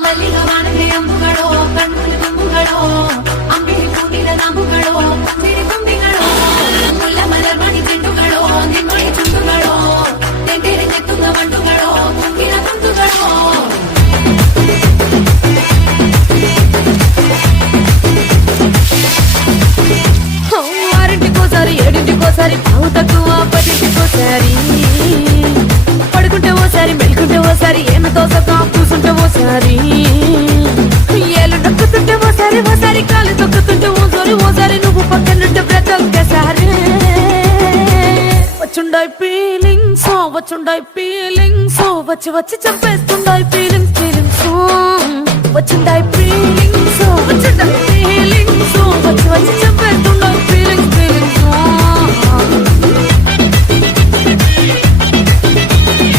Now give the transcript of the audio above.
ಮಲ್ಲಿಗವಾಣಗೆ ಅಂಬುಗಳೋ ಕಣ್ಣುಲಿ ತುಂಬುಗಳೋ ಅಂಬಿಳಿ ಕೂಡಿದ ನಾಮುಗಳೋ ಕಂಬಿಳಿ ತುಂಬಿಗಳೋ ಮುಲ್ಲ ಮಲರ್ಮಣಿ ಚೆಂಡುಗಳೋ ನಿನ್ನೊಳಿ ಚುಂಡುಗಳೋ ತೆಂಡೇರಿ ನೆತ್ತುಗ ಬಂಡುಗಳೋ ಕುಂಗಿನ ತುಂಡುಗಳೋ ఆరింటికోసారి ఏడింటికోసారి పావు తక్కువ పదింటికోసారి పడుకుంటే ఓసారి మెలుకుంటే ఓసారి ఏమతో సగా కూసుంటే ఓసారి ఏళ్ళు నొక్కుతుంటే ఓసారి కాలు తొక్కుతుంటే ఓసారి నువ్వు పక్కనుంటే ప్రతి ఒక్కసారి వచ్చుండాయి ఫీలింగ్స్ వచ్చి చంపేస్తుండాయి ఫీలింగ్స్ వచ్చిండాయి ఫీలింగ్స్ వచ్చి చంపేస్తుండాయి